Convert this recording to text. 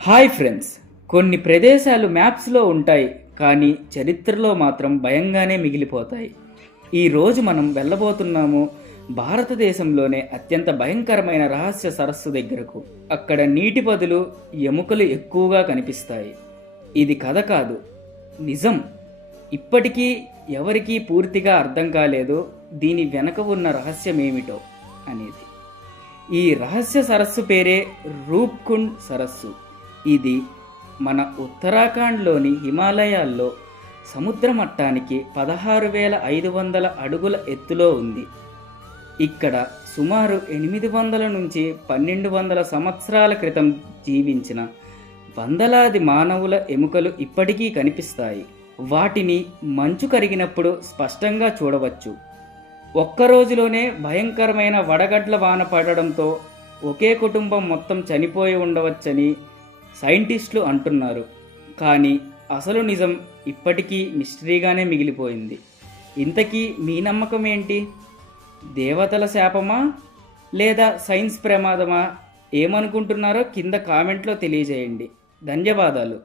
Hi friends, కొన్ని ప్రదేశాలు మ్యాప్స్లో ఉంటాయి కానీ చరిత్రలో మాత్రం భయంగానే మిగిలిపోతాయి. ఈరోజు మనం వెళ్ళబోతున్నాము భారతదేశంలోనే అత్యంత భయంకరమైన రహస్య సరస్సు దగ్గరకు. అక్కడ నీటి బదులు ఎముకలు ఎక్కువగా కనిపిస్తాయి. ఇది కథ కాదు, నిజం. ఇప్పటికీ ఎవరికీ పూర్తిగా అర్థం కాలేదు దీని వెనక ఉన్న రహస్యమేమిటో అనేది. ఈ రహస్య సరస్సు పేరే రూప్కుండ్ సరస్సు. ఇది మన ఉత్తరాఖండ్లోని హిమాలయాల్లో సముద్ర మట్టానికి 16,500 అడుగుల ఎత్తులో ఉంది. ఇక్కడ సుమారు 800 నుంచి 1200 సంవత్సరాల క్రితం జీవించిన వందలాది మానవుల ఎముకలు ఇప్పటికీ కనిపిస్తాయి. వాటిని మంచు కరిగినప్పుడు స్పష్టంగా చూడవచ్చు. ఒక్కరోజులోనే భయంకరమైన వడగడ్ల వాన పడడంతో ఒకే కుటుంబం మొత్తం చనిపోయి ఉండవచ్చని సైంటిస్టులు అంటున్నారు. కానీ అసలు నిజం ఇప్పటికీ మిస్టరీగానే మిగిలిపోయింది. ఇంతకీ మీ నమ్మకం ఏంటి? దేవతల శాపమా లేదా సైన్స్ ప్రమాదమా? ఏమనుకుంటున్నారో కింద కామెంట్లో తెలియజేయండి. ధన్యవాదాలు.